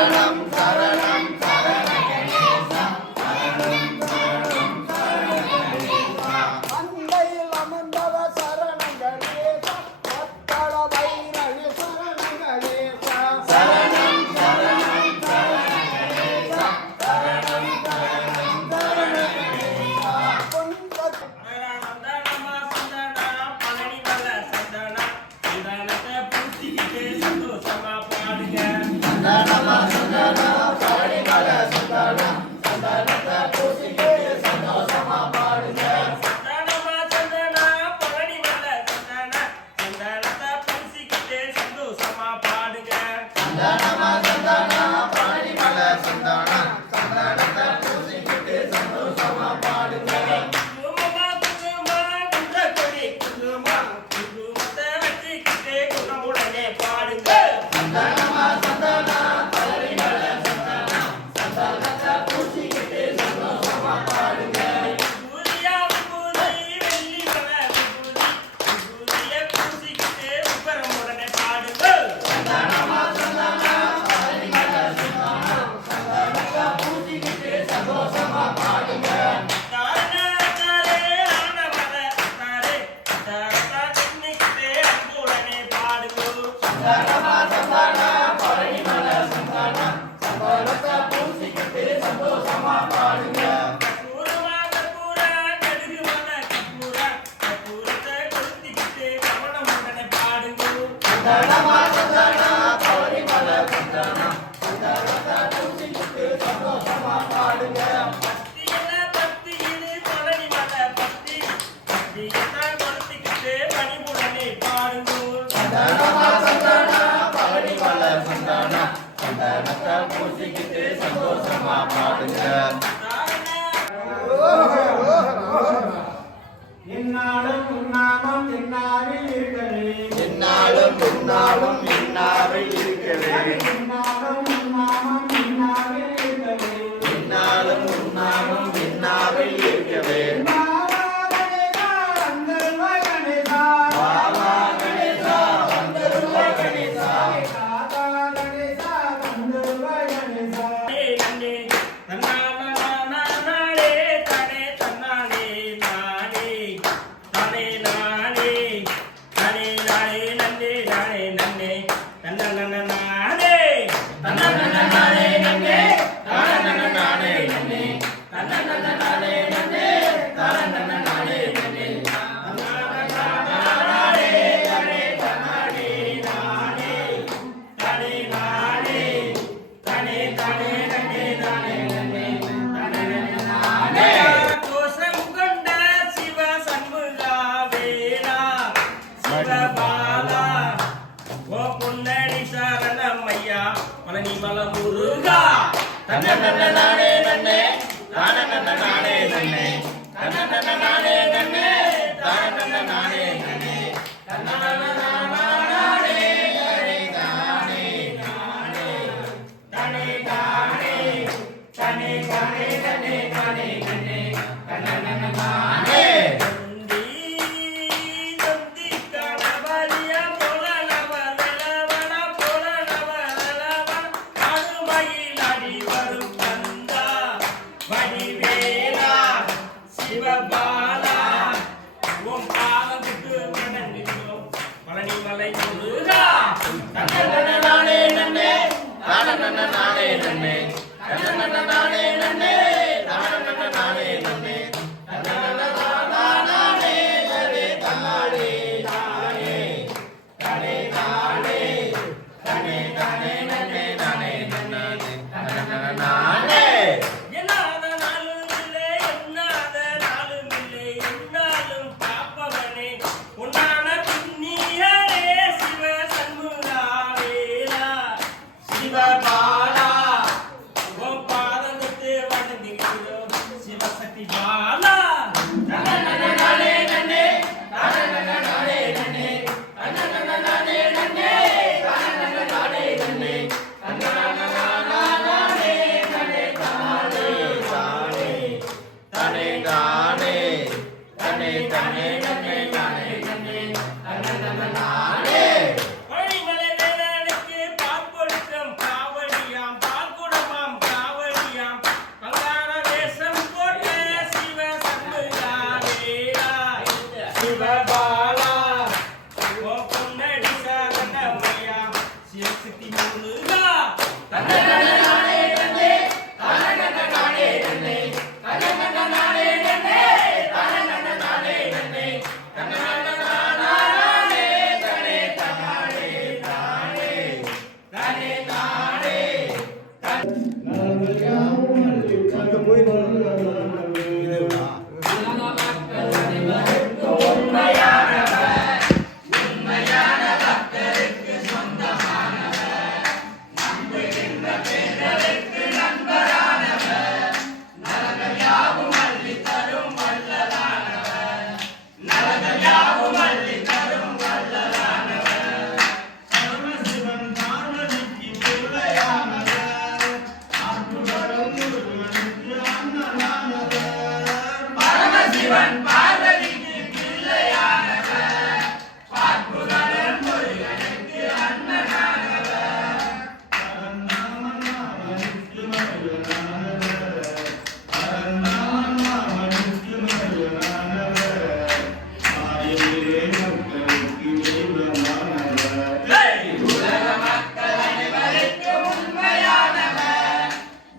சரணம் சரணம் சரண கணேசா சரணம் சரணம் சரண கணேசா அண்டையில் அமர்ந்தவ சரண கணேசா பத்தள வைரவி சரண கணேசா சரணம் சரணம் சரண கணேசா சரணம் சரணம் சரண கணேசா சந்தோஷமா பாடுங்க சந்தனமா சந்தனா பழனிமலை சந்தனா சந்தனத்தை பூசிக்கிட்டு சந்தோஷமா பாடுங்க சந்தனமா சந்தனா பழனிமலை சந்தனா சந்தனத்தை பூசிக்கிட்டு சந்தோஷமா பாடுங்க சந்தனமா சந்தனா பழனிமலை சந்தனா சந்தனத்தை பூசிக்கிட்டு சந்தோஷமா பாடுங்க குங்குமமா குங்குமா குன்றக்கொடி குங்குமா குங்குமத்தை வச்சுக்கிட்டு குணமுடனே பாடுங்க சந்தனமா சந்தனா பழனிமலை சந்தனா சந்தனத்தை பூசிக்கிட்டு சந்தோஷமா பாடுங்க பூரியா பூரி வெள்ளி மலை பூரி பூரிய பூசிக்கிட்டு உப்பரமுடனே பாடுங்க சந்தனமா சந்தனா பழனிமலை சந்தனா சந்தனத்தை பூசிக்கிட்டு சந்தோஷமா பாடுங்க தாரனாரே ஆனமலை தாரே தாரதா தின்னிக்கிட்டு அன்புடனே பாடுங்க சந்தனமா சந்தனா பழனிமலை சந்தனா சந்தனத்தை பூசிக்கிட்டு சந்தோஷமா பாடுங்க கற்பூரமா கற்பூரா கடுகு மலை கற்பூரா கற்பூரத்தை கொளுத்திக்கிட்டு கவனமுடனே பாடுங்க சந்தனமா சந்தனா பழனிமலை சந்தனா சந்தனத்தை பூசிக்கிட்டு சந்தோஷமா பாடுங்க பத்தியில பழனி மலை பத்தி பத்தியத்தான் கொளுத்திக்கிட்டு பணிவுடனே பாடுங்க சந்தனமா சந்தனா பழனிமலை சந்தனா சந்தனத்தை பூசிக்கிட்டு சந்தோஷமா பாடுங்க என்னாலும் உன்னாமம் என்னாவில் இருக்கவே என்னாலும் உன்னாலும் இன்னாவில் இருக்கவே என்னாலும் உன்னாமம் என்னாவில் இருக்கவே என்னாலும் உன்னாலும் இன்னாவில் இருக்கவே வாவா கணேசா வந்தருள கணேசா முருகா தன்னன்ன நானே நன்னே தானன்ன நானே நன்னே தன்னன்ன நானே நன்னே தானன்ன நானே நன்னே தன்னன்ன நானே தானே தானே தானே தானே தானே தானே தானே தானே நன்னே தன்னன்ன நானே பழனிமலை முருகா தன்னன்ன நானே நன்னே தானன்ன நானே நன்னே தன்னன்ன நானே நன்னே தானன்ன நானே நன்னே தன்னன்ன நானே நன்னே தானே தானே தானே தானே தானே தானே நன்னே நானே நன்னே தன்னன்ன நானே என்னாத நாளும் இல்லை என்னாத நாளும் இல்லை என்னாலும் காப்பவனே உன்னான புண்ணியரே சிவ சண்முகாவேலா சிவபாலா உன் பாதத்தை வணங்கி சிவசக்தி முருகா தன்னன்னன நானே நன்னே தன்னன்னன நானே நன்னே தன்னன்னன நானே நன்னே தன்னன்னன நானே நன்னே தன்னன்னன நானே தனே தானே தானே தானே தானே பரமசிவன் பார்வதிக்கு பிள்ளையானவர் ஆற்றுவரும் முருகனுக்கு அண்ணனானவர் பரமசிவன் பார்வதிக்கு பிள்ளையானவர் பார்ப்புகடன் முருகனுக்கு அண்ணனானவர் பரநாமனுக்கு மகனானவர் பரநாமனுக்கு மகனானவர் ஆயிலே மக்களுக்கு தெய்வமானவர் உலக மக்கள் அனைவருக்கு உண்மையானவர்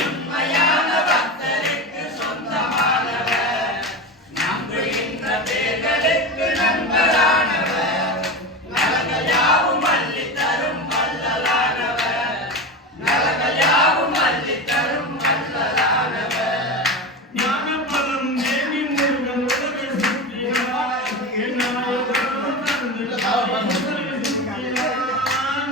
உண்மையான பக்தருக்கு சொந்தமானவர் நம்புகின்ற பேர்களுக்கு நண்பரானவர் நலங்கள் யாவும் அள்ளி தரும் வள்ளலானவர் நலங்கள் யாவும் அள்ளி தரும் வள்ளலானவர் ஞானபலம் தேவி முருகன் உலகை சுற்றினார் என்னாயகரும் தந்து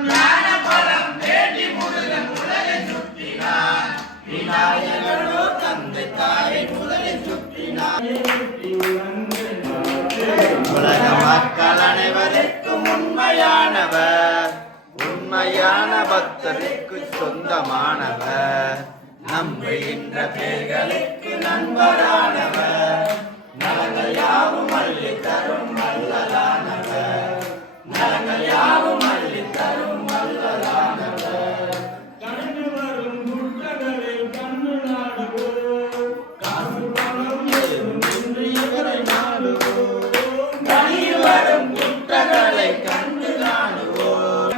ஞானபலம் வேண்டி முருகன் உலகை சுற்றினார் விநாயகனோ தந்தை தாயை முதலை சுற்றினார் உலக மக்கள் அனைவருக்கும் உண்மையானவர் உண்மையான பக்தருக்கு சொந்தமானவர் நம்புகின்ற பேர்களுக்கு நண்பரானவர் நலங்கள் யாவும் அள்ளி தரும் வள்ளலானவர் நலங்கள் யாவும் அள்ளி தரும் வள்ளலானவர் கடந்து வரும் குட்டகளை கண்ணு நாடுவோம் காசு பணம் ஏதும் இன்றி இவரை நாடுவோம் கனியில் வரும் குற்றங்களை கண்டு நாடுவோம்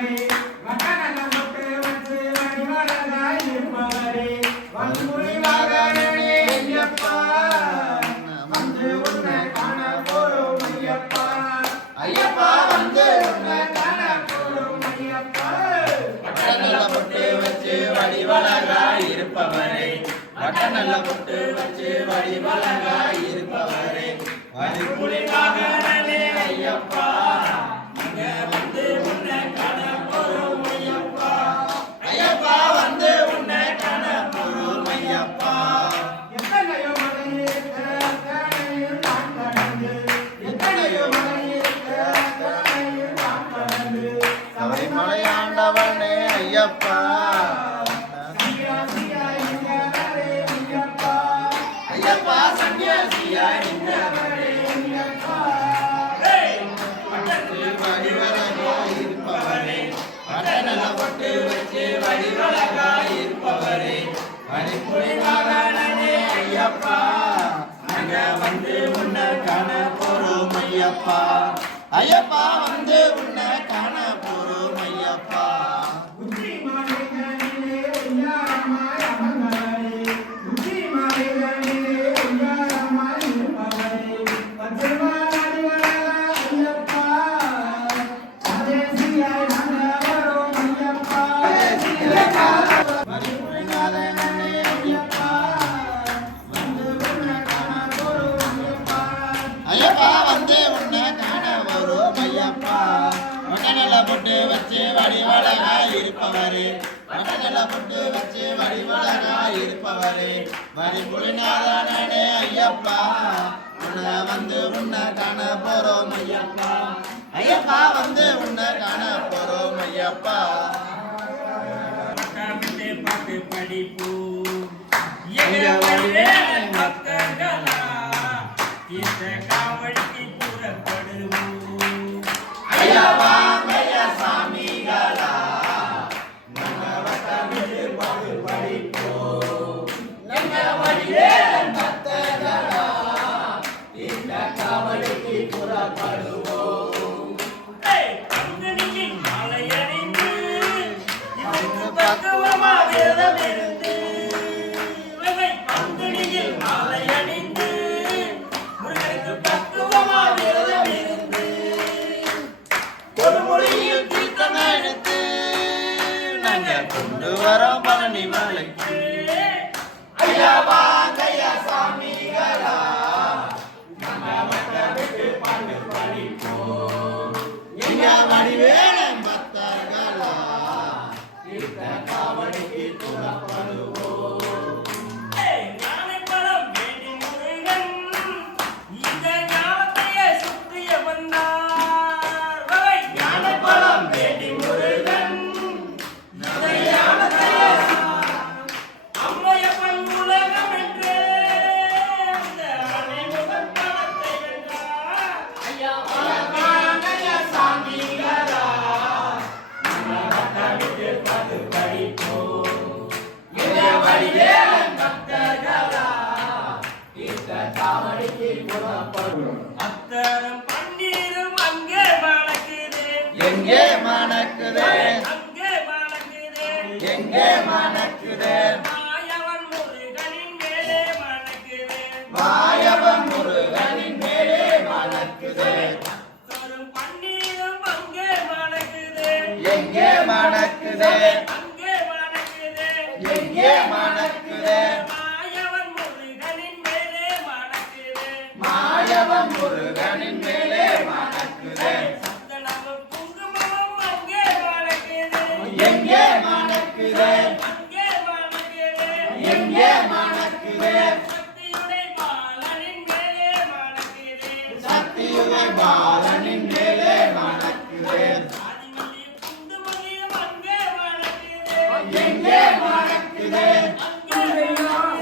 ஐயப்பா வந்து உன்னை வட்டநல்ல பொட்டு வச்சு வடிவழகாய் இருப்பவரே வட்டநல்ல பொட்டு வச்சு வடிவழகாய் இருப்பவரே வரிப்புலி வாகனனே ஐயப்பா இங்க வந்து உன்னை காண போறோம் ஐயப்பா ஐயப்பா வந்து உன்னை காண போறோம் ஐயப்பா எத்தனையோ சபரிமலை ஆண்டவனே ஐயப்பா ஐயப்பா சன்னியாசியாய் நின்றவரே வடிவழகாய் இருப்பவரே வட்டநல்ல பொட்டு வச்சு வடிவழகாய் இருப்பவரே வரிப்புலி வாகனனே ஐயப்பா நாங்க வந்து உன்னை காண போறோம் ஐயப்பா ஐயப்பா வந்து உன்னை காண போறோம் ஐயப்பா வரிப்புலி வாகனனே ஐயப்பா வந்து உன்னை காண போறோம் ஐயப்பா ஐயப்பா வந்து உன்னை காண வரும் ஐயப்பா வட்டநல்ல பொட்டு வச்சு வடிவழகாய் இருப்பவரே வட்டநல்ல பொட்டு வச்சு வடிவழகாய் இருப்பவரே வரிபுலிநாதனே ஐயப்பா உன்னை வந்து உன்னை காண போறோம் ஐயப்பா ஐயப்பா வந்து உன்னை காண போறோம் ஐயப்பா பட்டாபிட்டே பாட்டு படிப்போம் எங்க வழியே பக்தர்களா இந்த காவடிக்கு புறப்படுவோம் ஐயா வாங்கய்யா சாமிகளா நம்ம வட்டமிட்டு பாடு படிப்போம் எங்க வழியே பக்தர்களா இந்த காவடிக்கு புறப்படுவோம் பங்குனியின் மாலை அணிந்து நாங்க கொண்டு வரோம் பழனி மலைக்கு. ஐயா வாங்க ஐயா சாமிகளா, நம்ம வட்டம் விட்டு பாட்டு படிப்போம். எங்க வடிவேலன் பக்தர்களா, இந்த காவடிக்கு புறப்படுவோம். ஞானப்பழம் வேண்டி முருகன் இந்த ஞானத்தையே சுற்றிய வந்தார். ஞானப்பழம் வேண்டி முருகன் இந்த ஞானத்தையே அம்மையப்பன் உலகம் என்று அந்த அனைமுகன் பணத்தை வென்றார். ஐயா வாங்க ஐயா சாமிகளா, நம்ம வட்டம் விட்டு பாட்டு படிப்போம். எங்க வடிவேலன் பக்தர்களா, இந்த காவடிக்கு புறப்படுவோம். அத்தரம் பன்னீரும் அங்கே மணக்குது, எங்கே மணக்குதே, அங்கே மணக்குது. எங்கே மணக்குதே, மாயவன் முருகனின் மேலே மணக்குது. மாயவன் முருகனின் மேலே மணக்குதே. அத்தரம் பன்னீரும் அங்கே மணக்குது, எங்கே மணக்குதே, அங்கே மணக்குது. எங்கே மணக்குதே, மாயவன் முருகனின் மேலே மணக்குது. மாயவன் முருகனின் மேலே மணக்குதே. சந்தனமும் குங்குமமும் அங்கே மணக்குது, எங்கே மணக்குதே, அங்கே மணக்குது. எங்கே மணக்குதே, சக்தியுடை பாலனின் மேலே மணக்குது. சக்தியுகை பாலனின் மேலே மணக்குதே. ஆதிமல்லி குண்டுமல்லியும் அங்கே மணக்குது, எங்கே மணக்குதே, அங்கே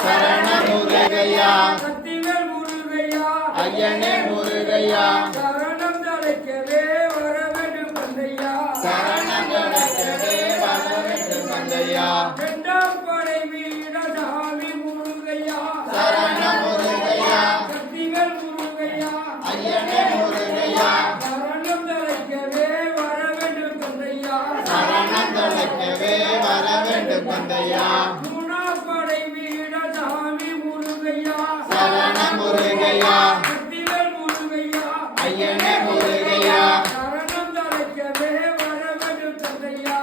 சரண முருகையா, சக்திவேல் முருகையா, ஐயனே முருகையா, சரணம் தழைக்கவே வர வேண்டும் தந்தையா. சரணங்களுக்கவே வர வேண்டும் தந்தையா. இரண்டாம் படை வீர சாமி முருகையா, சரண முருகையா, சக்திவேல் முருகையா, ஐயனே முருகையா, சரணம் தழைக்கவே வர வேண்டும் தந்தையா. சரணங்களுக்கவே வர வேண்டும் தந்தையா. மூணாம் படை வீர சாமி முருகையா, சரண முருகையா, சக்திவேல் முருகையா, ஐயனே முருகையா, சரணம் தழைக்கவே வர வேண்டும் தந்தையா.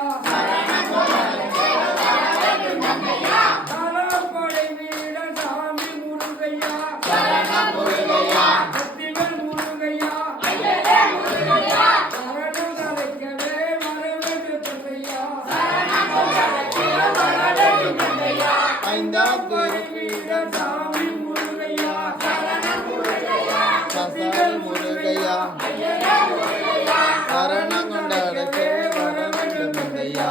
காலாப்படை வீர சாமி முருகையா, சரண முருகையா, சக்திவேல் முருகையா, சரணம் தழைக்கவே வர வேண்டும் தந்தையா. ஐந்தாம் படை திரு வீர சாமி முருகையா, சசல் முருகையா, சரணம் கொண்டாடவே வர வேண்டும் தந்தையா.